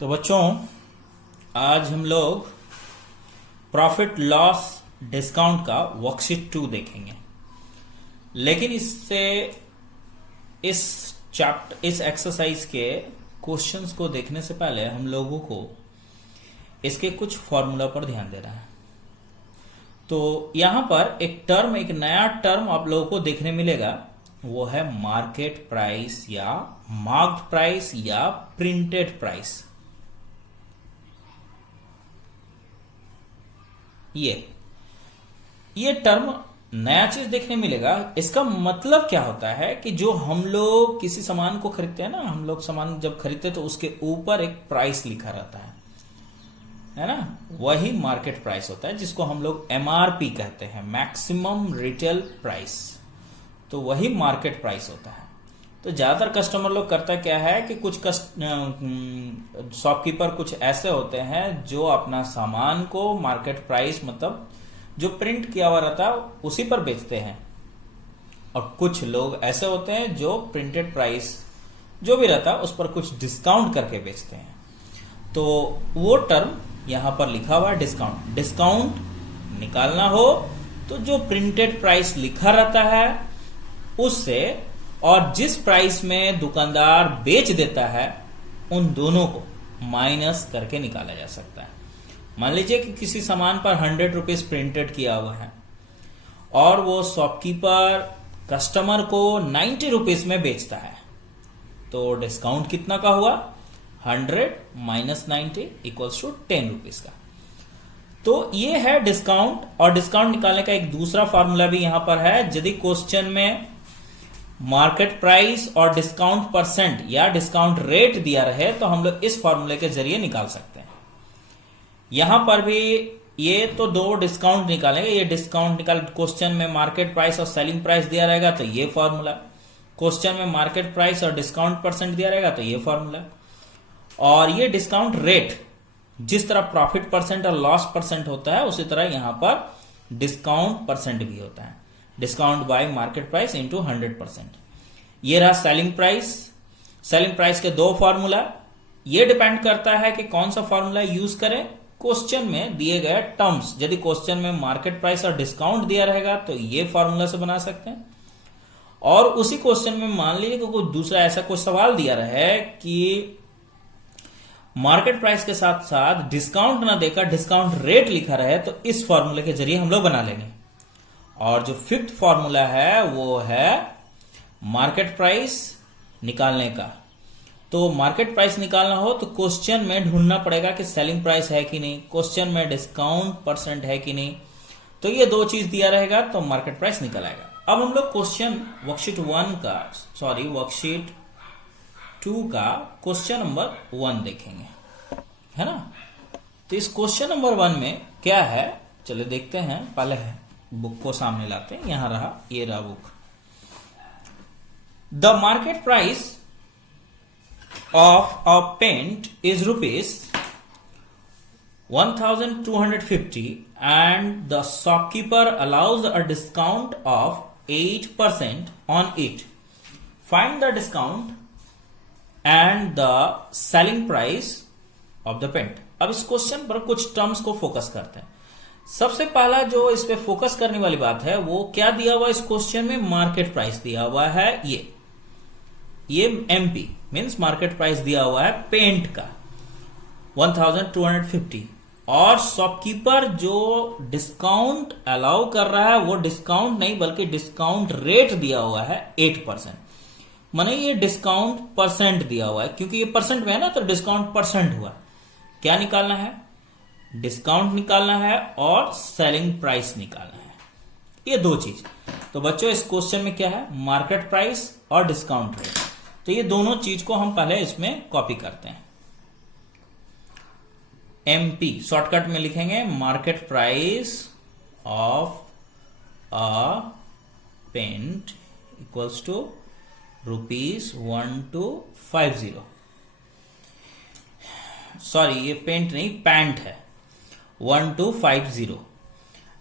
तो बच्चों, आज हम लोग प्रॉफिट लॉस डिस्काउंट का वर्कशीट 2 देखेंगे। लेकिन इस एक्सरसाइज के क्वेश्चंस को देखने से पहले हम लोगों को इसके कुछ फॉर्मूला पर ध्यान देना है। तो यहां पर एक नया टर्म आप लोगों को देखने मिलेगा, वो है मार्केट प्राइस या मार्क्ड प्राइस या प्रिंटेड प्राइस। ये टर्म नया चीज देखने मिलेगा। इसका मतलब क्या होता है कि जो हम लोग किसी सामान को खरीदते हैं ना, हम लोग सामान जब खरीदते हैं तो उसके ऊपर एक प्राइस लिखा रहता है ना, वही मार्केट प्राइस होता है, जिसको हम लोग एमआरपी कहते हैं, मैक्सिमम रिटेल प्राइस। तो वही मार्केट प्राइस होता है। तो ज्यादातर कस्टमर लोग करता क्या है कि कुछ शॉपकीपर कुछ ऐसे होते हैं जो अपना सामान को मार्केट प्राइस, मतलब जो प्रिंट किया हुआ रहता है उसी पर बेचते हैं, और कुछ लोग ऐसे होते हैं जो प्रिंटेड प्राइस जो भी रहता है उस पर कुछ डिस्काउंट करके बेचते हैं। तो वो टर्म यहां पर लिखा हुआ है डिस्काउंट। डिस्काउंट निकालना हो तो जो प्रिंटेड प्राइस लिखा रहता है उससे और जिस प्राइस में दुकानदार बेच देता है उन दोनों को माइनस करके निकाला जा सकता है। मान लीजिए कि किसी सामान पर 100 रुपीज प्रिंटेड किया हुआ है और वो शॉपकीपर कस्टमर को 90 रुपीज में बेचता है, तो डिस्काउंट कितना का हुआ? 100 माइनस 90 इक्वल्स टू 10 रुपीज का। तो ये है डिस्काउंट। और डिस्काउंट निकालने का एक दूसरा फॉर्मूला भी यहां पर है। यदि क्वेश्चन में मार्केट प्राइस और डिस्काउंट परसेंट या डिस्काउंट रेट दिया रहे तो हम लोग इस फॉर्मूले के जरिए निकाल सकते हैं। यहां पर भी ये तो दो डिस्काउंट निकालेंगे। ये डिस्काउंट क्वेश्चन में मार्केट प्राइस और सेलिंग प्राइस दिया रहेगा तो ये फॉर्मूला, क्वेश्चन में मार्केट प्राइस और डिस्काउंट परसेंट दिया रहेगा तो ये फॉर्मूला, और ये डिस्काउंट रेट जिस तरह प्रॉफिट परसेंट और लॉस परसेंट होता है उसी तरह यहां पर डिस्काउंट परसेंट भी होता है, discount bye market price into 100%। ये रहा सेलिंग प्राइस। सेलिंग प्राइस के दो फॉर्मूला। ये डिपेंड करता है कि कौन सा फॉर्मूला यूज करें क्वेश्चन में दिए गए टर्म्स। यदि क्वेश्चन में मार्केट प्राइस और डिस्काउंट दिया रहेगा तो ये फॉर्मूला से बना सकते हैं, और उसी क्वेश्चन में मान लीजिए कि कोई दूसरा ऐसा कोई सवाल दिया रहे कि मार्केट प्राइस के साथ साथ डिस्काउंट ना देकर डिस्काउंट रेट लिखा रहे तो इस फॉर्मूले के जरिए हम लोग बना लेंगे। और जो फिफ्थ फॉर्मूला है वो है मार्केट प्राइस निकालने का। तो मार्केट प्राइस निकालना हो तो क्वेश्चन में ढूंढना पड़ेगा कि सेलिंग प्राइस है कि नहीं, क्वेश्चन में डिस्काउंट परसेंट है कि नहीं। तो ये दो चीज दिया रहेगा तो मार्केट प्राइस निकल आएगा। अब हम लोग वर्कशीट 2 का क्वेश्चन नंबर 1 देखेंगे, है ना। तो इस क्वेश्चन नंबर 1 में क्या है, चलिए देखते हैं। पहले है बुक को सामने लाते हैं। यहां रहा, ये रहा book. The market price of a paint is rupees 1250 and the shopkeeper allows a discount of 8% on it. Find the discount and the selling price of the paint. अब इस क्वेश्चन पर कुछ टर्म्स को फोकस करते हैं। सबसे पहला जो इस पे फोकस करने वाली बात है वो क्या दिया हुआ इस क्वेश्चन में? मार्केट प्राइस दिया हुआ है। ये एमपी मींस मार्केट प्राइस दिया हुआ है पेंट का 1250, और शॉपकीपर जो डिस्काउंट अलाउ कर रहा है वो डिस्काउंट नहीं बल्कि डिस्काउंट रेट दिया हुआ है 8%। माने ये डिस्काउंट परसेंट दिया हुआ है, क्योंकि ये परसेंट में है ना, तो डिस्काउंट परसेंट हुआ। क्या निकालना है? डिस्काउंट निकालना है और सेलिंग प्राइस निकालना है, ये दो चीज। तो बच्चों इस क्वेश्चन में क्या है? मार्केट प्राइस और डिस्काउंट रेट। तो ये दोनों चीज को हम पहले इसमें कॉपी करते हैं। एमपी शॉर्टकट में लिखेंगे market price of a paint equals to ₹1250। Sorry, ये पेंट नहीं, पैंट है, 1250।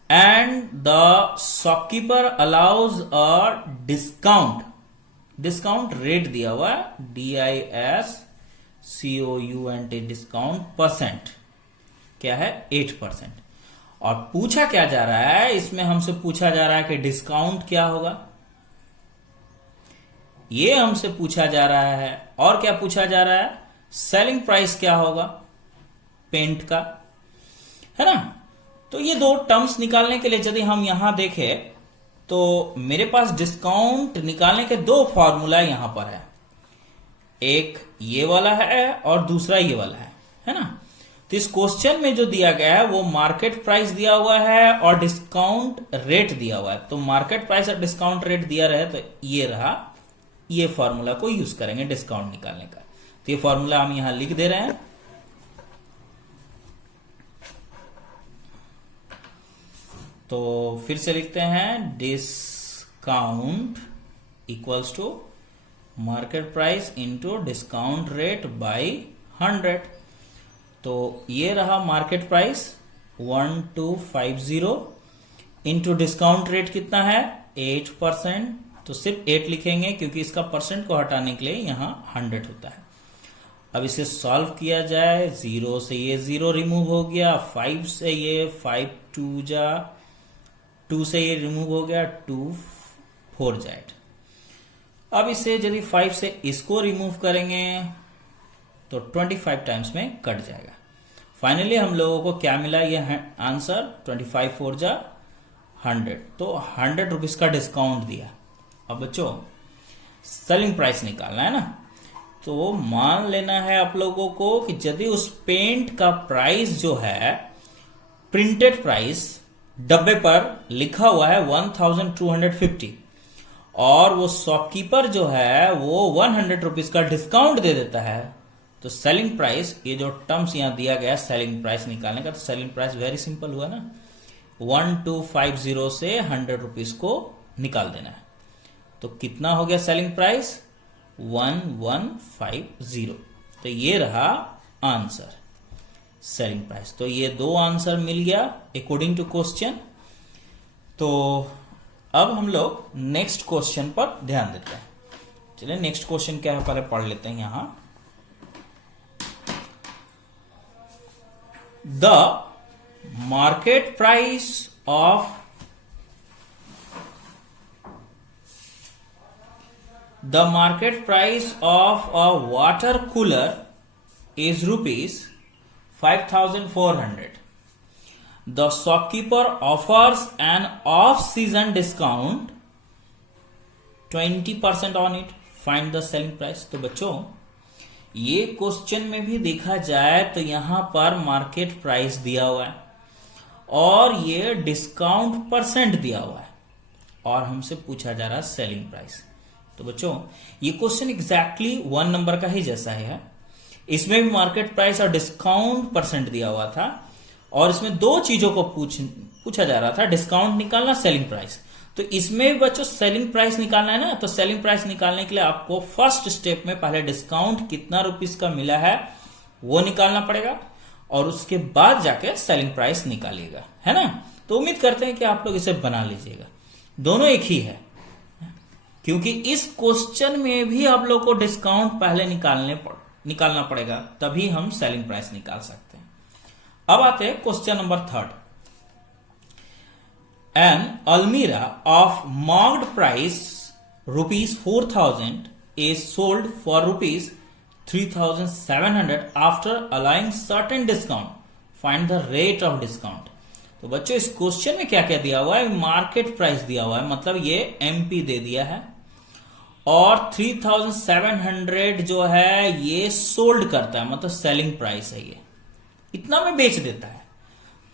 And the shopkeeper allows a discount rate दिया हुआ है DIS COUNT डिस्काउंट परसेंट क्या है 8%। और पूछा क्या जा रहा है, इसमें हमसे पूछा जा रहा है कि डिस्काउंट क्या होगा, ये हमसे पूछा जा रहा है। और क्या पूछा जा रहा है, सेलिंग प्राइस क्या होगा पेंट का, है ना। तो ये दो टर्म्स निकालने के लिए यदि हम यहां देखें तो मेरे पास डिस्काउंट निकालने के दो फॉर्मूला यहां पर है, एक ये वाला है और दूसरा ये वाला है ना। तो इस क्वेश्चन में जो दिया गया है वो मार्केट प्राइस दिया हुआ है और डिस्काउंट रेट दिया हुआ है। तो मार्केट प्राइस और डिस्काउंट रेट दिया रहे तो ये रहा, ये फॉर्मूला को यूज करेंगे डिस्काउंट निकालने का। तो ये फॉर्मूला हम यहां लिख दे रहे हैं। तो फिर से लिखते हैं discount equals to market price into discount rate by 100। तो ये रहा market price 1250 into discount rate कितना है 8%। तो सिर्फ 8 लिखेंगे क्योंकि इसका परसेंट को हटाने के लिए यहां 100 होता है। अब इसे सॉल्व किया जाए, 0 से ये 0 रिमूव हो गया, 5 से ये 5 2 जा 2 से ये रिमूव हो गया, 2 4 जाए। अब इसे यदि 5 से इसको रिमूव करेंगे तो 25 टाइम्स में कट जाएगा। फाइनली हम लोगों को क्या मिला, ये आंसर 25 4 जा 100। तो 100 रुपीज का डिस्काउंट दिया। अब बच्चों सेलिंग प्राइस निकालना है ना, तो मान लेना है आप लोगों को कि यदि उस पेंट का प्राइस जो है प्रिंटेड प्राइस डब्बे पर लिखा हुआ है 1250 और वो शॉपकीपर जो है वो 100 रुपीज का डिस्काउंट दे देता है, तो सेलिंग प्राइस, ये जो टर्म्स यहां दिया गया है सेलिंग प्राइस निकालने का, तो सेलिंग प्राइस वेरी सिंपल हुआ ना, 1250 से 100 रुपीज को निकाल देना है। तो कितना हो गया सेलिंग प्राइस 1150। तो ये रहा आंसर सेलिंग प्राइस। तो ये दो आंसर मिल गया अकॉर्डिंग टू क्वेश्चन। तो अब हम लोग नेक्स्ट क्वेश्चन पर ध्यान देते हैं। चलिए नेक्स्ट क्वेश्चन क्या है पहले पढ़ लेते हैं। यहां the market price of the market price of a water cooler is rupees 5400. The shopkeeper offers an off-season discount 20% on it. Find the selling price. तो बच्चों ये क्वेश्चन में भी देखा जाए तो यहां पर मार्केट प्राइस दिया हुआ है और ये डिस्काउंट परसेंट दिया हुआ है और हमसे पूछा जा रहा है सेलिंग प्राइस। तो बच्चों ये क्वेश्चन एग्जैक्टली 1 नंबर का ही जैसा है। इसमें भी मार्केट प्राइस और डिस्काउंट परसेंट दिया हुआ था और इसमें दो चीजों को पूछा जा रहा था, डिस्काउंट निकालना, सेलिंग प्राइस। तो इसमें भी बच्चों सेलिंग प्राइस निकालना है ना, तो सेलिंग प्राइस निकालने के लिए आपको फर्स्ट स्टेप में पहले डिस्काउंट कितना रुपीस का मिला है वो निकालना पड़ेगा और उसके बाद जाके सेलिंग प्राइस निकालिएगा, है ना। तो उम्मीद करते हैं कि आप लोग इसे बना लीजिएगा, दोनों एक ही है, क्योंकि इस क्वेश्चन में भी आप लोग को डिस्काउंट पहले निकालना पड़ेगा, तभी हम सेलिंग प्राइस निकाल सकते हैं। अब आते हैं क्वेश्चन नंबर 3। एन अलमीरा of marked price ₹4000 is sold for ₹3700 after allowing certain discount. Find the rate of discount. तो बच्चों इस क्वेश्चन में क्या क्या दिया हुआ है, मार्केट प्राइस दिया हुआ है, मतलब ये एमपी दे दिया है और 3700 जो है ये सोल्ड करता है, मतलब सेलिंग प्राइस है, ये इतना में बेच देता है।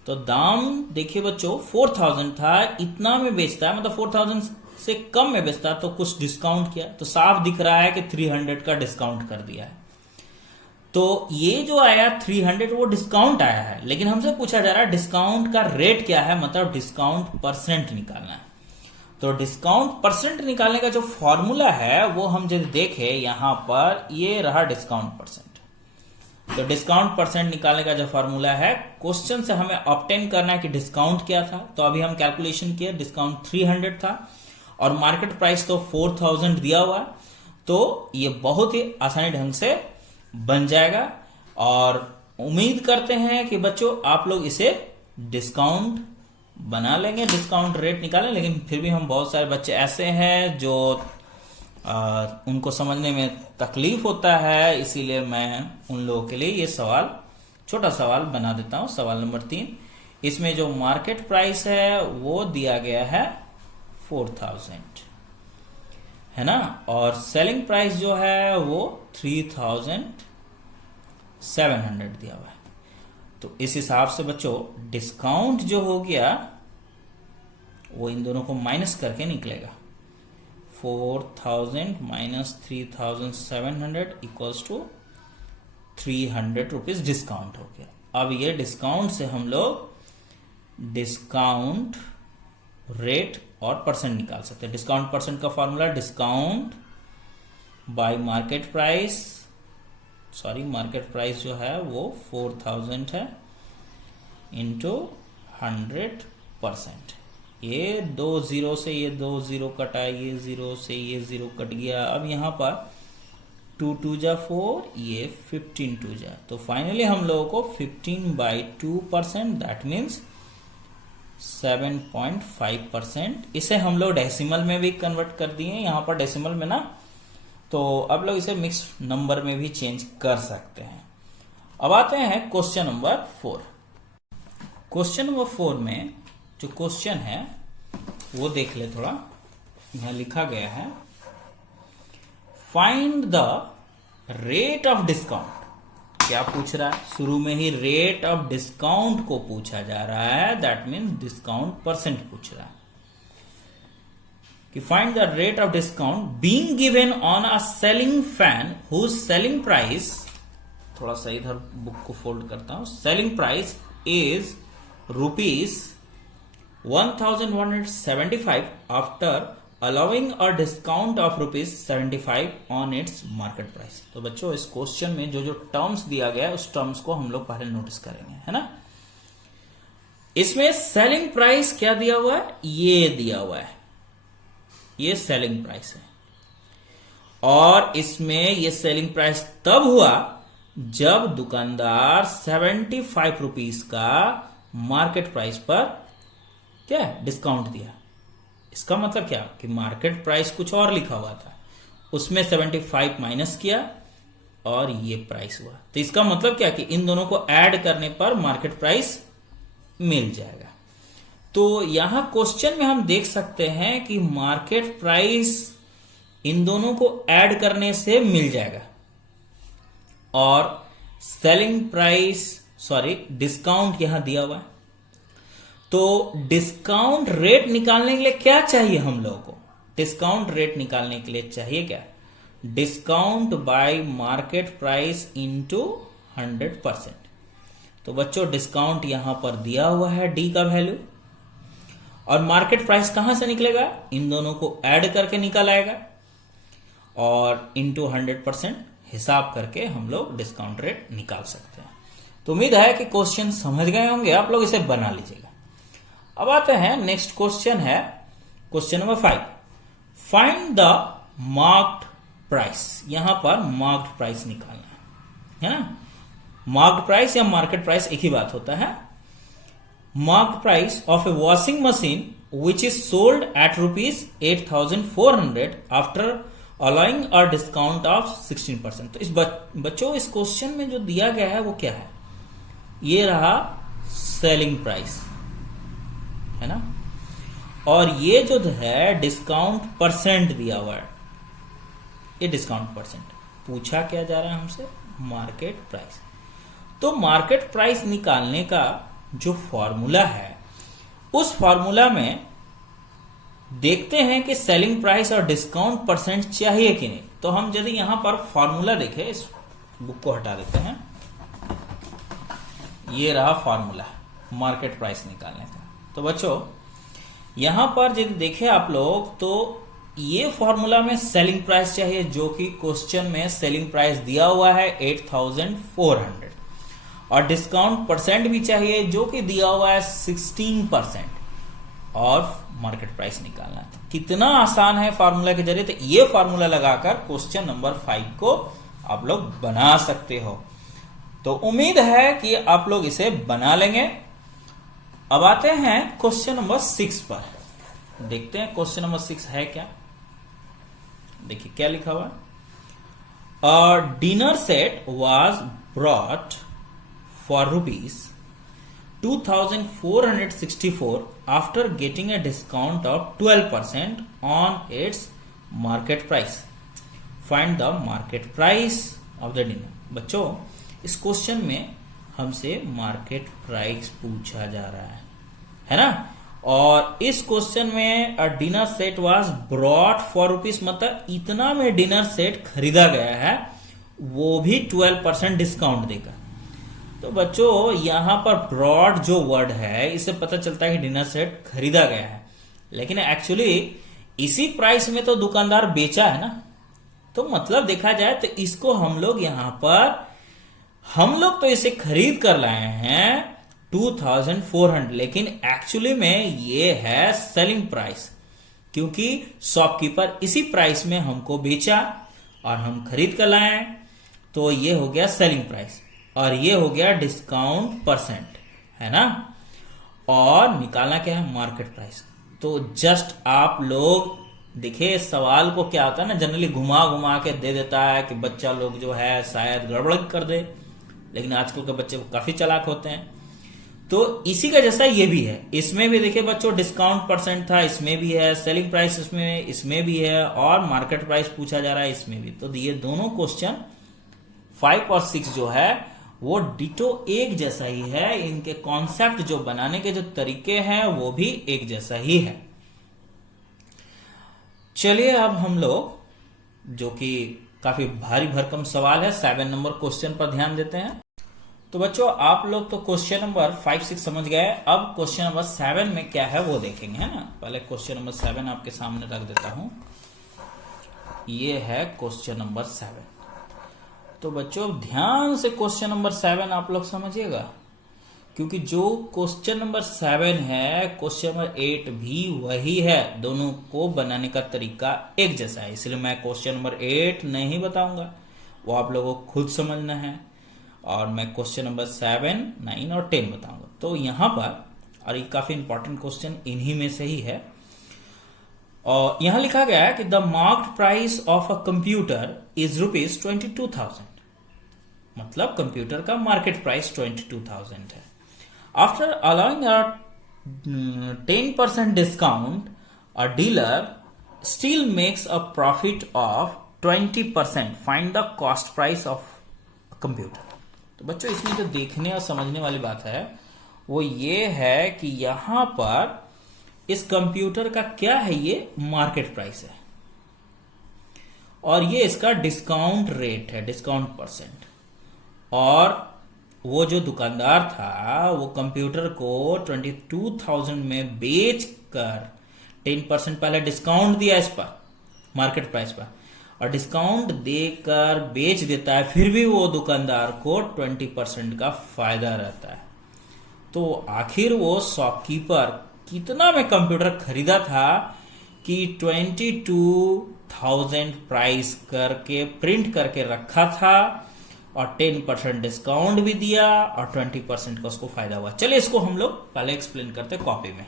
तो दाम देखिए बच्चों 4000 था, इतना में बेचता है, मतलब 4000 से कम में बेचता है, तो कुछ डिस्काउंट किया तो साफ दिख रहा है कि 300 का डिस्काउंट कर दिया है। तो ये जो आया 300 वो डिस्काउंट आया है, लेकिन हमसे पूछा जा रहा है डिस्काउंट का रेट क्या है, मतलब डिस्काउंट परसेंट निकालना है। तो डिस्काउंट परसेंट निकालने का जो फॉर्मूला है वो हम जब देखें यहां पर, ये रहा डिस्काउंट परसेंट। तो डिस्काउंट परसेंट निकालने का जो फॉर्मूला है, क्वेश्चन से हमें ऑब्टेन करना है कि डिस्काउंट क्या था। तो अभी हम कैलकुलेशन किए, डिस्काउंट 300 था और मार्केट प्राइस तो 4000 दिया हुआ है। तो ये बहुत ही आसानी ढंग से बन जाएगा। और उम्मीद करते हैं कि बच्चों आप लोग इसे डिस्काउंट बना लेंगे, डिस्काउंट रेट निकालें। लेकिन फिर भी हम बहुत सारे बच्चे ऐसे हैं जो उनको समझने में तकलीफ होता है, इसीलिए मैं उन लोगों के लिए ये सवाल, छोटा सवाल बना देता हूं। सवाल नंबर 3, इसमें जो मार्केट प्राइस है वो दिया गया है 4000, है ना, और सेलिंग प्राइस जो है वो 3700 दिया हुआ है। तो इस हिसाब से बच्चों डिस्काउंट जो हो गया वो इन दोनों को माइनस करके निकलेगा। 4000 minus 3700 equals to 300 rupees discount हो गया। अब ये डिस्काउंट से हम लोग डिस्काउंट रेट और परसेंट निकाल सकते हैं। डिस्काउंट परसेंट का formula discount bye market price, sorry market price जो है वो 4000 है, इंटू 100%। ये 2 जीरो से ये 2 जीरो कटा, ये 0 से ये 0 कट गया। अब यहां पर 2 2 जा 4, ये 15 2 जा, तो फाइनली हम लोगों को 15/2%, दैट मीन्स 7.5%। इसे हम लोग डेसिमल में भी कन्वर्ट कर दिए, यहां पर डेसिमल में ना, तो अब लोग इसे मिक्स नंबर में भी चेंज कर सकते हैं। अब आते हैं क्वेश्चन नंबर 4। क्वेश्चन नंबर 4 में जो क्वेश्चन है वो देख ले थोड़ा। यहां लिखा गया है find the rate of discount. क्या पूछ रहा है? शुरू में ही रेट ऑफ डिस्काउंट को पूछा जा रहा है, दैट मीन्स डिस्काउंट परसेंट पूछ रहा है कि find the rate of discount being given on a selling fan whose selling price, थोड़ा सा इधर बुक को फोल्ड करता हूं, selling price is ₹1175 after allowing a discount of ₹75 on its market price. तो बच्चों इस क्वेश्चन में जो जो टर्म्स दिया गया है उस टर्म्स को हम लोग पहले नोटिस करेंगे, है ना। इसमें सेलिंग प्राइस क्या दिया हुआ है? ये दिया हुआ है, ये सेलिंग प्राइस है। और इसमें ये सेलिंग प्राइस तब हुआ जब दुकानदार 75 रुपीज का मार्केट प्राइस पर क्या डिस्काउंट दिया। इसका मतलब क्या कि मार्केट प्राइस कुछ और लिखा हुआ था, उसमें 75 माइनस किया और ये प्राइस हुआ। तो इसका मतलब क्या कि इन दोनों को ऐड करने पर मार्केट प्राइस मिल जाएगा। तो यहां क्वेश्चन में हम देख सकते हैं कि मार्केट प्राइस इन दोनों को ऐड करने से मिल जाएगा और सेलिंग प्राइस, सॉरी डिस्काउंट यहां दिया हुआ है। तो डिस्काउंट रेट निकालने के लिए क्या चाहिए हम लोगों को? डिस्काउंट रेट निकालने के लिए चाहिए क्या? Discount bye market price into 100%। तो बच्चों डिस्काउंट यहां पर दिया हुआ है डी का वैल्यू, और मार्केट प्राइस कहां से निकलेगा? इन दोनों को ऐड करके निकल आएगा और इंटू 100% हिसाब करके हम लोग डिस्काउंट रेट निकाल सकते हैं। तो उम्मीद है कि क्वेश्चन समझ गए होंगे, आप लोग इसे बना लीजिएगा। अब आते हैं नेक्स्ट क्वेश्चन है question number 5, find the marked price. यहां पर मार्क्ड प्राइस निकालना है ना। मार्क्ड प्राइस या मार्केट प्राइस एक ही बात होता है। Marked price of A washing machine which is sold at ₹8,400 after allowing a discount of 16%। तो इस बच्चों इस क्वेश्चन में जो दिया गया है वो क्या है? ये रहा सेलिंग प्राइस, है ना, और ये जो है डिस्काउंट परसेंट दिया हुआ है, ये डिस्काउंट परसेंट पूछा क्या जा रहा है हमसे? Market price. तो मार्केट प्राइस निकालने का जो फॉर्मूला है उस फॉर्मूला में देखते हैं कि सेलिंग प्राइस और डिस्काउंट परसेंट चाहिए कि नहीं। तो हम यदि यहां पर फॉर्मूला देखें, इस बुक को हटा देते हैं, ये रहा फॉर्मूला मार्केट प्राइस निकालने का। तो बच्चों यहां पर यदि देखें आप लोग तो ये फॉर्मूला में सेलिंग प्राइस चाहिए, जो कि क्वेश्चन में सेलिंग प्राइस दिया हुआ है 8,400, और डिस्काउंट परसेंट भी चाहिए जो कि दिया हुआ है 16% और मार्केट प्राइस निकालना है। कितना आसान है फॉर्मूला के जरिए। तो ये फॉर्मूला लगाकर क्वेश्चन नंबर 5 को आप लोग बना सकते हो। तो उम्मीद है कि आप लोग इसे बना लेंगे। अब आते हैं क्वेश्चन नंबर 6 पर। देखते हैं क्वेश्चन नंबर 6 है क्या। देखिए क्या लिखा हुआ है। A dinner set was brought for rupees 2464 after getting a discount of 12% on its market price. Find the market price of the dinner. बच्चों इस क्वेश्चन में हमसे मार्केट प्राइस पूछा जा रहा है ना। और इस क्वेश्चन में a dinner set was brought for rupees, मतलब इतना में डिनर सेट खरीदा गया है, वो भी 12% डिस्काउंट देकर। तो बच्चों यहां पर ब्रॉड जो वर्ड है इससे पता चलता है कि डिनर सेट खरीदा गया है, लेकिन एक्चुअली इसी प्राइस में तो दुकानदार बेचा है ना। तो मतलब देखा जाए तो इसको हम लोग तो इसे खरीद कर लाए हैं 2400, लेकिन एक्चुअली में ये है सेलिंग प्राइस, क्योंकि शॉपकीपर इसी प्राइस में हमको बेचा और हम खरीद कर लाए हैं। तो ये हो गया सेलिंग प्राइस और ये हो गया डिस्काउंट परसेंट, है ना। और निकालना क्या है, मार्केट प्राइस। तो जस्ट आप लोग देखिए सवाल को क्या होता है ना, जनरली घुमा घुमा के दे देता है कि बच्चा लोग जो है शायद गड़बड़ कर दे, लेकिन आजकल के बच्चे काफी चालाक होते हैं। तो इसी का जैसा ये भी है। इसमें भी देखिए बच्चों डिस्काउंट परसेंट था, इसमें भी है सेलिंग प्राइस, इसमें भी है, और मार्केट प्राइस पूछा जा रहा है इसमें भी। तो ये दोनों क्वेश्चन 5 और 6 जो है वो डिटो एक जैसा ही है। इनके कॉन्सेप्ट जो बनाने के जो तरीके हैं वो भी एक जैसा ही है। चलिए अब हम लोग, जो कि काफी भारी भरकम सवाल है, 7 नंबर क्वेश्चन पर ध्यान देते हैं। तो बच्चों आप लोग तो क्वेश्चन नंबर 5, 6 समझ गए। अब क्वेश्चन नंबर 7 में क्या है वो देखेंगे, है ना। पहले क्वेश्चन नंबर 7 आपके सामने रख देता हूं। ये है क्वेश्चन नंबर 7। तो बच्चों ध्यान से क्वेश्चन नंबर 7 आप लोग समझिएगा, क्योंकि जो क्वेश्चन नंबर 7 है क्वेश्चन नंबर 8 भी वही है। दोनों को बनाने का तरीका एक जैसा है, इसलिए मैं क्वेश्चन नंबर 8 नहीं बताऊंगा, वो आप लोगों को खुद समझना है। और मैं क्वेश्चन नंबर 7, 9 और 10 बताऊंगा। तो यहां पर, और ये काफी इंपॉर्टेंट क्वेश्चन इन्हीं में से ही है। और यहां लिखा गया है कि the marked price of a computer is rupees 22,000, मतलब कंप्यूटर का मार्केट प्राइस 22,000 है। After allowing a 10% discount, a dealer still makes a profit of 20%। Find the cost price of computer. तो बच्चों इसमें जो देखने और समझने वाली बात है वो ये है कि यहां पर इस कंप्यूटर का क्या है, ये मार्केट प्राइस है और ये इसका डिस्काउंट रेट है, डिस्काउंट परसेंट। और वो जो दुकानदार था वो कंप्यूटर को 22,000 में बेच कर 10% पहले डिस्काउंट दिया इस पर, मार्केट प्राइस पर, और डिस्काउंट देकर बेच देता है, फिर भी वो दुकानदार को 20% का फायदा रहता है। तो आखिर वो शॉपकीपर कितना में कंप्यूटर खरीदा था कि 22,000 प्राइस करके प्रिंट करके रखा था और 10% डिस्काउंट भी दिया और 20% का उसको फायदा हुआ। चलिए इसको हम लोग पहले एक्सप्लेन करते हैं कॉपी में।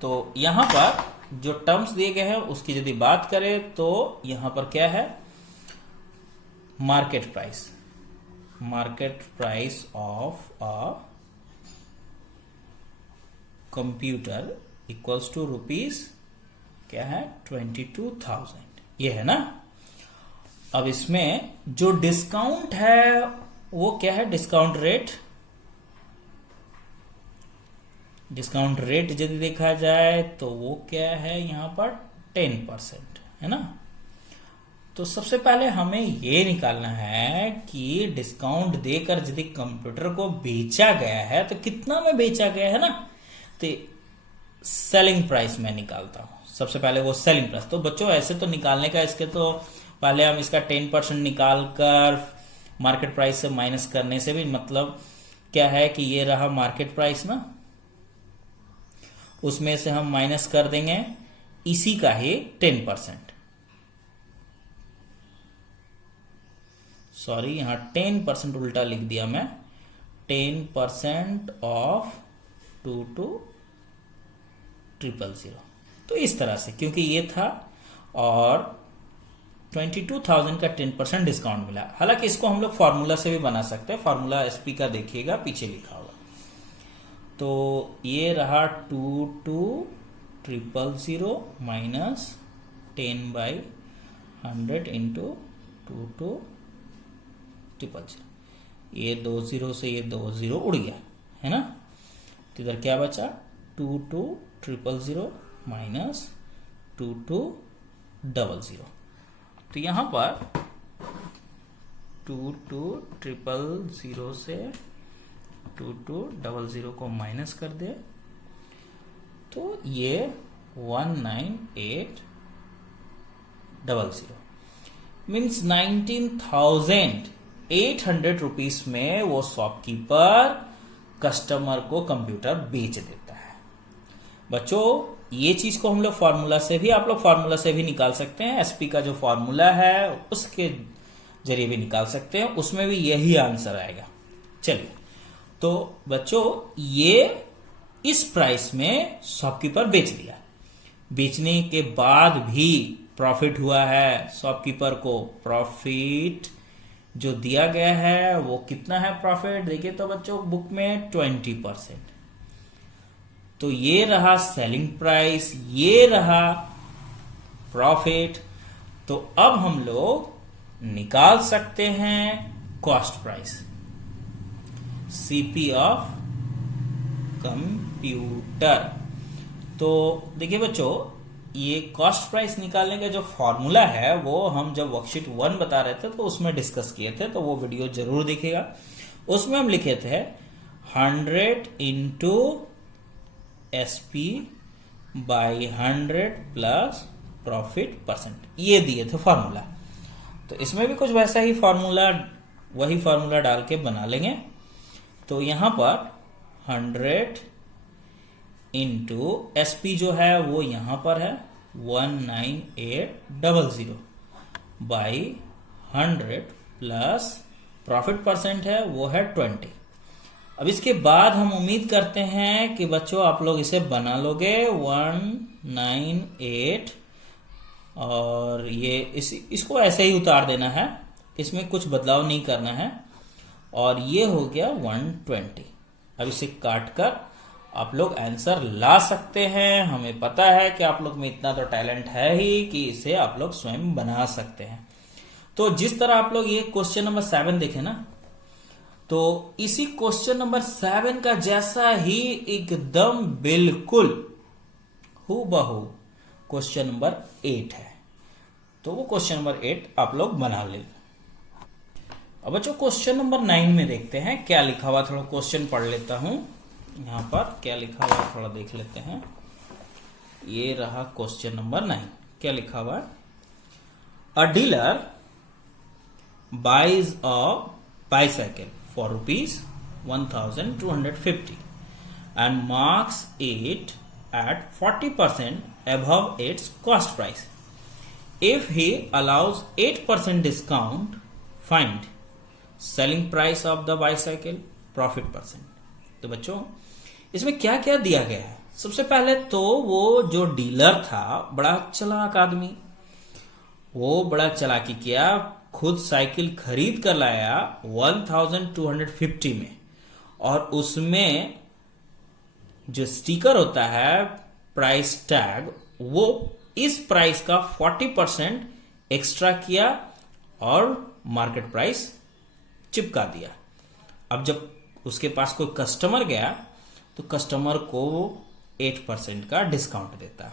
तो यहां पर जो टर्म्स दिए गए हैं उसकी यदि बात करें तो यहां पर क्या है, market price, market price of a computer equals to rupees क्या है 22,000, ये है ना। अब इसमें जो डिस्काउंट है वो क्या है, डिस्काउंट रेट। डिस्काउंट रेट यदि देखा जाए तो वो क्या है यहां पर 10%, है ना। तो सबसे पहले हमें ये निकालना है कि डिस्काउंट देकर यदि कंप्यूटर को बेचा गया है तो कितना में बेचा गया है ना। तो सेलिंग प्राइस मैं निकालता हूं सबसे पहले, वो सेलिंग प्राइस। तो बच्चों ऐसे तो निकालने का, इसके तो पहले हम इसका 10% निकाल कर मार्केट प्राइस से माइनस करने से भी मतलब क्या है कि ये रहा मार्केट प्राइस ना, उसमें से हम माइनस कर देंगे इसी का ही 10%। सॉरी यहाँ 10% उल्टा लिख दिया मैं, 10% ऑफ 22,000। तो इस तरह से, क्योंकि ये था और 22,000 का 10% डिस्काउंट मिला। हालांकि इसको हम लोग फॉर्मूला से भी बना सकते हैं, फॉर्मूला एसपी का देखिएगा पीछे लिखा होगा। तो ये रहा 22,000 माइनस 10/100 इंटू 22,000। ये 20 से ये 20 उड़ गया है ना, तो इधर क्या बचा 22,000 माइनस 22,000। तो यहां पर 22,000 से 22,000 को माइनस कर दे तो ये 19,800 मीन्स 19,800 रुपीस में वो शॉपकीपर कस्टमर को कंप्यूटर बेच देता है। बच्चों ये चीज को हम लोग फॉर्मूला से भी, आप लोग फॉर्मूला से भी निकाल सकते हैं, एसपी का जो फॉर्मूला है उसके जरिए भी निकाल सकते हैं, उसमें भी यही आंसर आएगा। चलिए, तो बच्चों ये इस प्राइस में शॉपकीपर बेच दिया, बेचने के बाद भी प्रॉफिट हुआ है शॉपकीपर को। प्रॉफिट जो दिया गया है वो कितना है प्रॉफिट, देखिए तो बच्चों बुक में 20%। तो ये रहा सेलिंग प्राइस, ये रहा प्रॉफिट। तो अब हम लोग निकाल सकते हैं cost price, CP of computer. तो देखिए बच्चों, ये कॉस्ट प्राइस निकालने का जो फॉर्मूला है वो हम जब वर्कशीट 1 बता रहे थे तो उसमें डिस्कस किए थे, तो वो वीडियो जरूर देखिएगा। उसमें हम लिखे थे 100 into SP by 100 plus profit percent, ये दिए थे फॉर्मूला। तो इसमें भी कुछ वैसा ही फॉर्मूला, वही फॉर्मूला डाल के बना लेंगे। तो यहां पर 100 इंटू एसपी जो है वो यहां पर है 19,800 बाई 100 प्लस प्रॉफिट परसेंट है वो है 20। अब इसके बाद हम उम्मीद करते हैं कि बच्चों आप लोग इसे बना लोगे 198 और ये इसको ऐसे ही उतार देना है, इसमें कुछ बदलाव नहीं करना है। और ये हो गया 120। अब इसे काट कर आप लोग आंसर ला सकते हैं। हमें पता है कि आप लोग में इतना तो टैलेंट है ही कि इसे आप लोग स्वयं बना सकते हैं। तो जिस तरह आप लोग ये क्वेश्चन नंबर 7 देखे ना, तो इसी क्वेश्चन नंबर 7 का जैसा ही एकदम बिल्कुल हूबहू क्वेश्चन नंबर 8 है। तो वो क्वेश्चन नंबर 8 आप लोग बना ले। अब बच्चों क्वेश्चन नंबर 9 में देखते हैं क्या लिखा हुआ, थोड़ा क्वेश्चन पढ़ लेता हूं। यहां पर क्या लिखा हुआ थोड़ा देख लेते हैं। ये रहा क्वेश्चन नंबर 9, क्या लिखा हुआ है। A dealer buys a bicycle for rupees 1,250 and marks it at 40% above its cost price. If he allows 8% discount, find selling price of the bicycle, profit percent. तो बच्चों इसमें क्या क्या दिया गया है। सबसे पहले तो वो जो डीलर था बड़ा चालाक आदमी, वो बड़ा चालाकी किया, खुद साइकिल खरीद कर लाया 1,250 में, और उसमें जो स्टिकर होता है प्राइस टैग, वो इस प्राइस का 40% एक्स्ट्रा किया और मार्केट प्राइस चिपका दिया। अब जब उसके पास कोई कस्टमर गया तो कस्टमर को 8% का डिस्काउंट देता है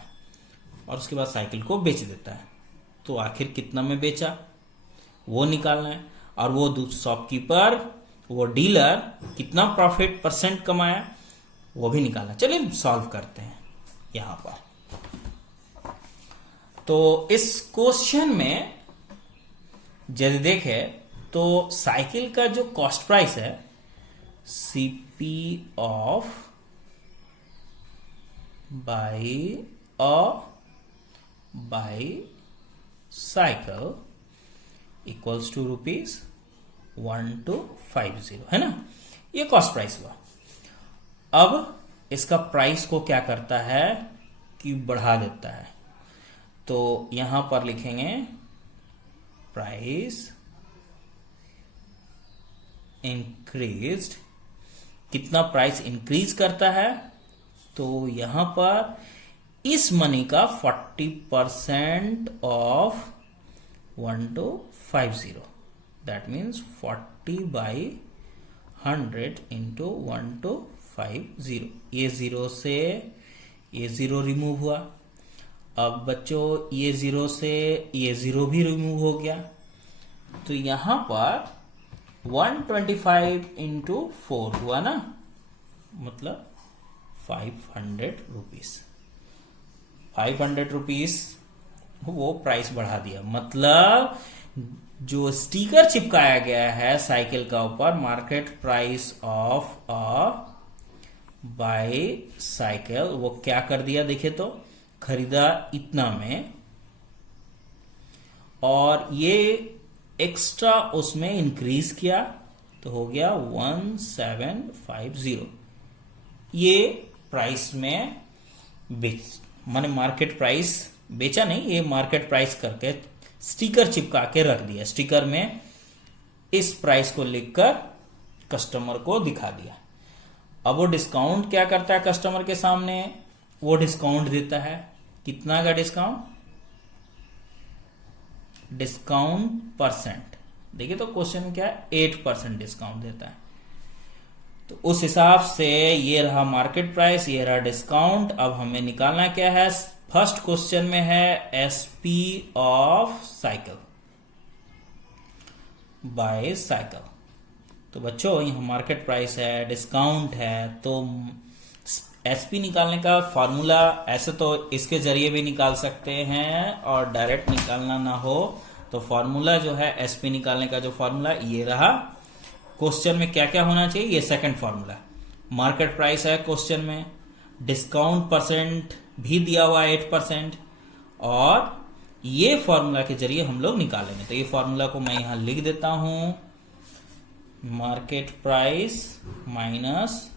और उसके बाद साइकिल को बेच देता है। तो आखिर कितना में बेचा वो निकालना है, और वो शॉपकीपर, वो डीलर कितना प्रॉफिट परसेंट कमाया वो भी निकालना। चलिए सॉल्व करते हैं यहां पर। तो इस क्वेश्चन में यदि देखें तो साइकिल का जो कॉस्ट प्राइस है CP of bicycle equals to rupees 1250 है ना, ये कॉस्ट प्राइस हुआ। अब इसका प्राइस को क्या करता है कि बढ़ा देता है, तो यहां पर लिखेंगे प्राइस इंक्रीज्ड। कितना प्राइस इंक्रीज करता है, तो यहां पर इस मनी का 40% ऑफ 1250, दैट मीन्स 40/100 इंटू 1250। ये जीरो से ये जीरो रिमूव हुआ। अब बच्चों ये जीरो से ये जीरो भी रिमूव हो गया, तो यहां पर 125 इंटू 4 हुआ ना, मतलब 500 रुपीज। 500 रुपीज वो प्राइस बढ़ा दिया। मतलब जो स्टिकर चिपकाया गया है साइकिल का ऊपर, market price of a bicycle, वो क्या कर दिया देखिए तो, खरीदा इतना में और ये एक्स्ट्रा उसमें इंक्रीज किया तो हो गया 1750। ये प्राइस में माने मार्केट प्राइस बेचा नहीं, ये मार्केट प्राइस करके स्टिकर चिपका के रख दिया। स्टिकर में इस प्राइस को लिखकर कस्टमर को दिखा दिया। अब वो डिस्काउंट क्या करता है कस्टमर के सामने, वो डिस्काउंट देता है। कितना का डिस्काउंट, डिस्काउंट परसेंट। देखिए तो क्वेश्चन क्या है, 8% डिस्काउंट देता है। तो उस हिसाब से ये रहा मार्केट प्राइस, ये रहा डिस्काउंट। अब हमें निकालना क्या है, फर्स्ट क्वेश्चन में है SP of cycle bicycle. तो बच्चों यहाँ मार्केट प्राइस है, डिस्काउंट है, तो एसपी निकालने का फॉर्मूला ऐसे तो इसके जरिए भी निकाल सकते हैं और डायरेक्ट निकालना ना हो तो फॉर्मूला जो है एसपी निकालने का जो फॉर्मूला ये रहा। क्वेश्चन में क्या क्या होना चाहिए, ये सेकंड फॉर्मूला। मार्केट प्राइस है क्वेश्चन में, डिस्काउंट परसेंट भी दिया हुआ 8%, और ये फॉर्मूला के जरिए हम लोग निकालेंगे। तो ये फॉर्मूला को मैं यहां लिख देता हूं, market price minus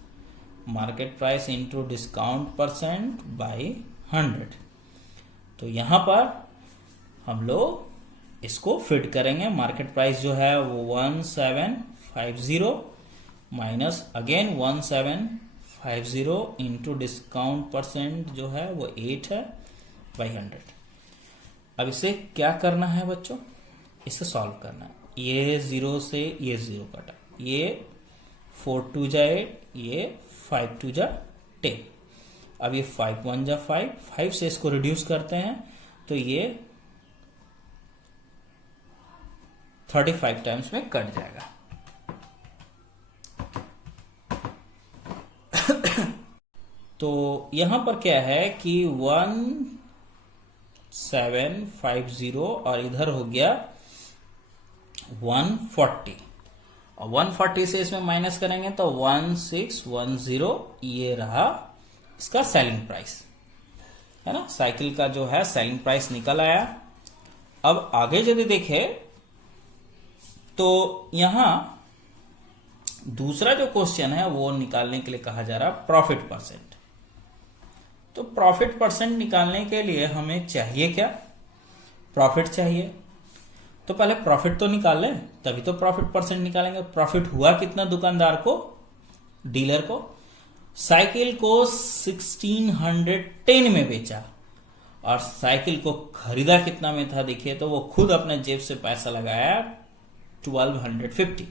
market price into discount percent by 100। तो यहां पर हम लोग इसको फिट करेंगे। मार्केट प्राइस जो है वो 1750 minus again 1750 into discount percent जो है वो 8 है बाई 100। अब इसे क्या करना है बच्चों, इसे सॉल्व करना है। ये 0 से ये 0 कटा, ये 4 2 जा 8, ये 5 2 जा 10। अब ये 5 1 जा 5, 5 से इसको रिड्यूस करते हैं तो ये 35 टाइम्स में कट जाएगा। तो यहां पर क्या है कि 1750 और इधर हो गया 140, और 140 से इसमें माइनस करेंगे तो 1610, ये रहा इसका सेलिंग प्राइस, है ना। साइकिल का जो है सेलिंग प्राइस निकल आया। अब आगे यदि देखें तो यहां दूसरा जो क्वेश्चन है वो निकालने के लिए कहा जा रहा है प्रॉफिट परसेंट। तो प्रॉफिट परसेंट निकालने के लिए हमें चाहिए क्या, प्रॉफिट चाहिए। तो पहले प्रॉफिट तो निकाल लें, तभी तो प्रॉफिट परसेंट निकालेंगे। प्रॉफिट हुआ कितना दुकानदार को, डीलर को। साइकिल को 1610 में बेचा और साइकिल को खरीदा कितना में था, देखिए तो वो खुद अपने जेब से पैसा लगाया 1250।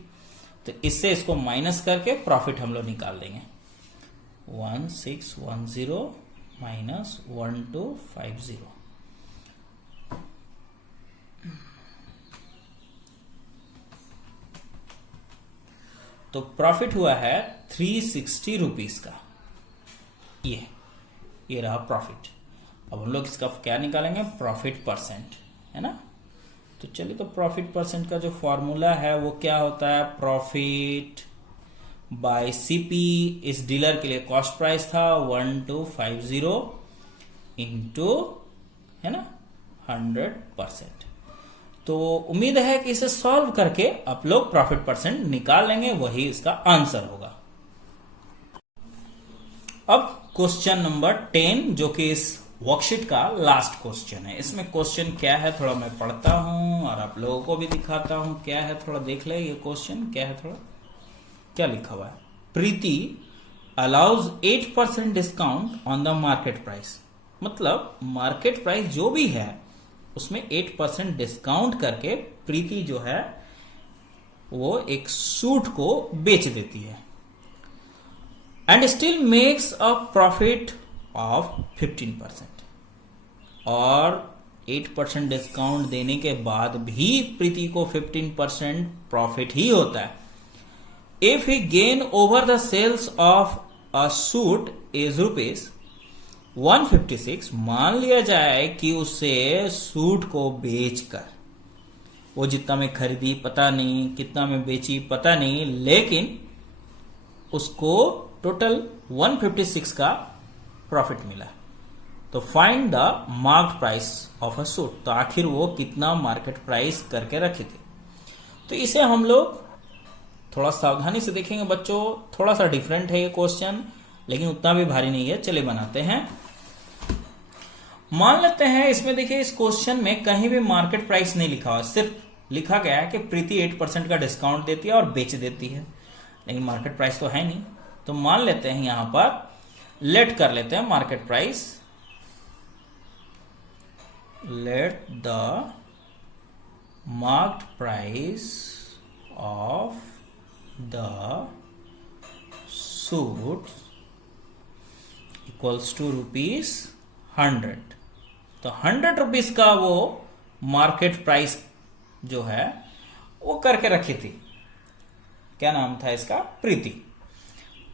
तो इससे इसको माइनस करके प्रॉफिट हम लोग निकाल देंगे। 1610 माइनस 1250, तो प्रॉफिट हुआ है 360 रुपीज का। ये रहा प्रॉफिट। अब हम लोग इसका क्या निकालेंगे, प्रॉफिट परसेंट, है ना। तो चलिए, तो प्रॉफिट परसेंट का जो फॉर्मूला है वो क्या होता है, प्रॉफिट बाय सीपी। इस डीलर के लिए कॉस्ट प्राइस था 1250 इंटू, है ना, 100%। तो उम्मीद है कि इसे सॉल्व करके आप लोग प्रॉफिट परसेंट निकाल लेंगे, वही इसका आंसर होगा। अब क्वेश्चन नंबर 10 जो कि इस वर्कशीट का लास्ट क्वेश्चन है। इसमें क्वेश्चन क्या है थोड़ा मैं पढ़ता हूं और आप लोगों को भी दिखाता हूं क्या है, थोड़ा देख ले ये क्वेश्चन क्या है, थोड़ा क्या लिखा हुआ है। Preeti allows 8% discount on the market price, मतलब मार्केट प्राइस जो भी है उसमें 8% डिस्काउंट करके प्रीति जो है वो एक सूट को बेच देती है and still makes a profit of 15%, और 8% डिस्काउंट देने के बाद भी प्रीति को 15% प्रॉफिट ही होता है। If he gain over the sales of a suit is ₹156, मान लिया जाए कि उसे सूट को बेचकर, वो जितना में खरीदी पता नहीं, कितना में बेची पता नहीं, लेकिन उसको टोटल 156 का प्रॉफिट मिला। तो find the market price of a suit, तो आखिर वो कितना मार्केट प्राइस करके रखे थे। तो इसे हम लोग थोड़ा सावधानी से देखेंगे बच्चों, थोड़ा सा डिफरेंट है ये क्वेश्चन, लेकिन उतना भी भारी नहीं है। चलिए बनाते हैं। मान लेते हैं इसमें देखिए इस क्वेश्चन में कहीं भी मार्केट प्राइस नहीं लिखा हुआ, सिर्फ लिखा गया है कि प्रीति 8% का डिस्काउंट देती है और बेच देती है, लेकिन मार्केट प्राइस तो है नहीं। तो मान लेते हैं यहां पर लेट कर लेते हैं market price, let the market price of the suit equals to ₹100। तो 100 रुपीज का वो मार्केट प्राइस जो है वो करके रखी थी। क्या नाम था इसका? प्रीति।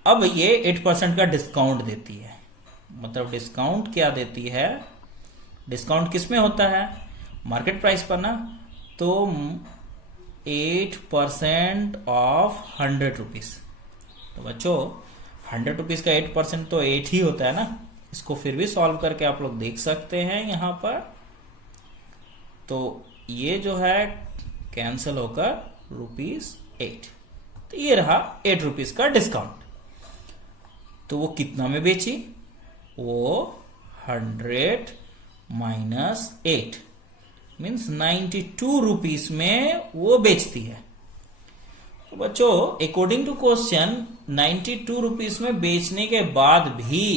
अब ये 8% का डिस्काउंट देती है, मतलब डिस्काउंट क्या देती है? डिस्काउंट किस में होता है? मार्केट प्राइस पर ना। तो 8% ऑफ 100 रुपीज, तो बच्चों 100 रुपीज का 8% तो 8 ही होता है ना। इसको फिर भी सॉल्व करके आप लोग देख सकते हैं यहां पर। तो ये जो है कैंसिल होकर ₹8, तो ये रहा 8 रुपीज का डिस्काउंट। तो वो कितना में बेची? वो 100 माइनस 8 मीन्स 92 रुपीज में वो बेचती है। तो बच्चों अकॉर्डिंग टू क्वेश्चन 92 रुपीज में बेचने के बाद भी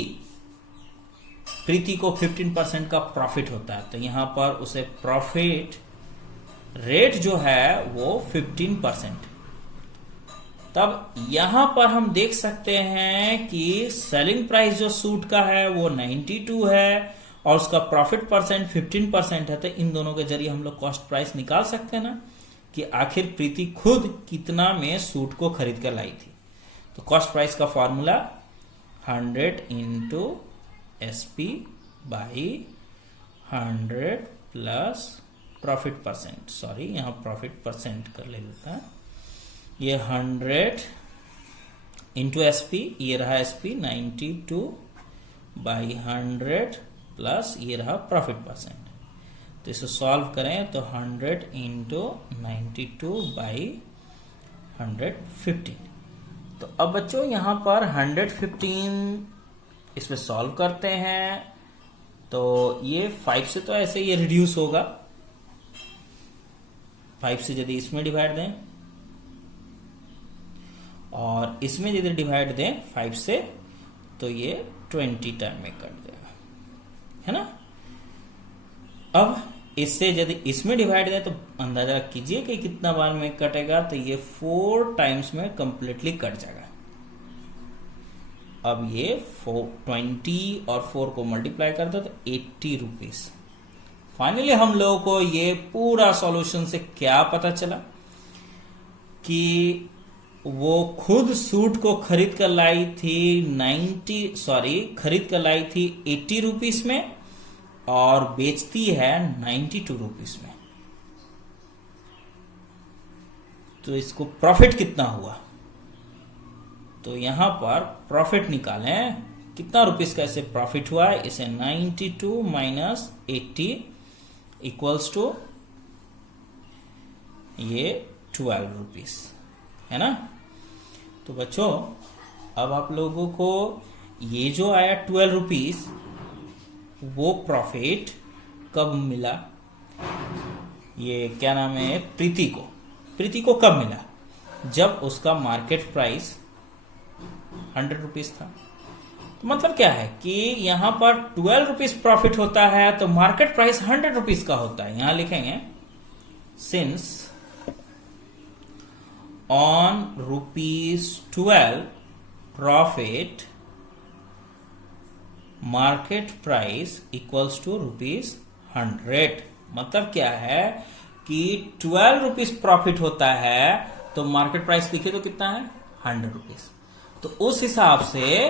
प्रीति को 15% का प्रॉफिट होता है। तो यहां पर उसे प्रॉफिट रेट जो है वो 15%। तब यहां पर हम देख सकते हैं कि सेलिंग प्राइस जो सूट का है वो 92 है और उसका प्रॉफिट परसेंट 15% है। तो इन दोनों के जरिए हम लोग कॉस्ट प्राइस निकाल सकते हैं ना कि आखिर प्रीति खुद कितना में सूट को खरीद कर लाई थी। तो कॉस्ट प्राइस का formula 100 into SP by 100 plus profit percent, sorry यहां प्रॉफिट परसेंट कर लेता है। ये 100 इंटू SP, ये रहा SP 92 बाई 100 प्लस ये रहा प्रॉफिट परसेंट। तो इसे सॉल्व करें तो 100 इंटू 92 बाई 115। तो अब बच्चों यहां पर 115 इसमें सॉल्व करते हैं तो ये 5 से तो ऐसे ये रिड्यूस होगा। 5 से यदि इसमें डिवाइड दें और इसमें यदि डिवाइड दें 5 से तो ये 20 टाइम में कट जाएगा, है ना। अब इससे यदि इसमें डिवाइड दें तो अंदाजा कीजिए कि कितना बार में कटेगा। तो ये 4 टाइम्स में कंप्लीटली कट जाएगा। अब ये 20 और 4 को मल्टीप्लाई कर दो तो 80 रुपीज। फाइनली हम लोगों को ये पूरा सॉल्यूशन से क्या पता चला कि वो खुद सूट को खरीद कर लाई थी 80 रुपीज में और बेचती है 92 रुपीज में। तो इसको प्रॉफिट कितना हुआ? तो यहां पर प्रॉफिट निकालें, कितना रुपीस का इसे प्रॉफिट हुआ है। इसे 92 माइनस 80 इक्वल्स टू ये 12 रुपीस है ना। तो बच्चों अब आप लोगों को ये जो आया 12 रुपीस, वो प्रॉफिट कब मिला? ये क्या नाम है, प्रीति को कब मिला? जब उसका मार्केट प्राइस 100 रुपीस था। तो मतलब क्या है कि यहां पर 12 रुपीस प्रॉफिट होता है तो मार्केट प्राइस 100 रुपीस का होता है। यहां लिखेंगे since on ₹12 profit market price equals to ₹100। मतलब क्या है कि 12 रुपीस प्रॉफिट होता है तो मार्केट प्राइस लिखे तो कितना है, 100 रुपीस। तो उस हिसाब से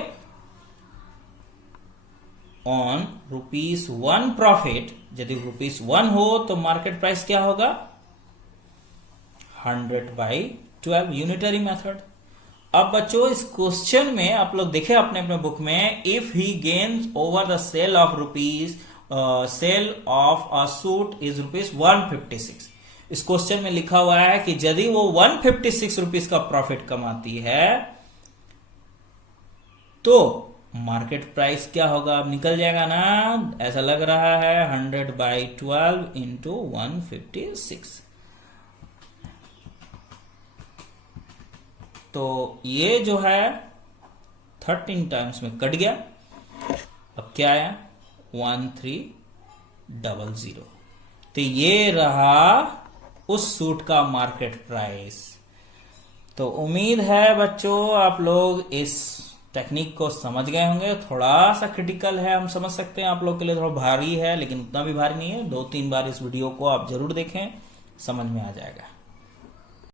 ऑन ₹1 प्रॉफिट, यदि ₹1 हो तो मार्केट प्राइस क्या होगा, 100/12 यूनिटरी मेथड। अब बच्चों इस क्वेश्चन में आप लोग देखें अपने अपने बुक में, if he gains over the sale of a suit is ₹156। इस क्वेश्चन में लिखा हुआ है कि यदि वो 156 रुपीस का प्रॉफिट कमाती है तो मार्केट प्राइस क्या होगा, अब निकल जाएगा ना, ऐसा लग रहा है 100/12 इंटू 156। तो ये जो है 13 टाइम्स में कट गया। अब क्या आया, 1300। तो ये रहा उस सूट का मार्केट प्राइस। तो उम्मीद है बच्चों आप लोग इस टेक्निक को समझ गए होंगे। थोड़ा सा क्रिटिकल है, हम समझ सकते हैं, आप लोग के लिए थोड़ा भारी है, लेकिन उतना भी भारी नहीं है। 2-3 बार इस वीडियो को आप जरूर देखें, समझ में आ जाएगा।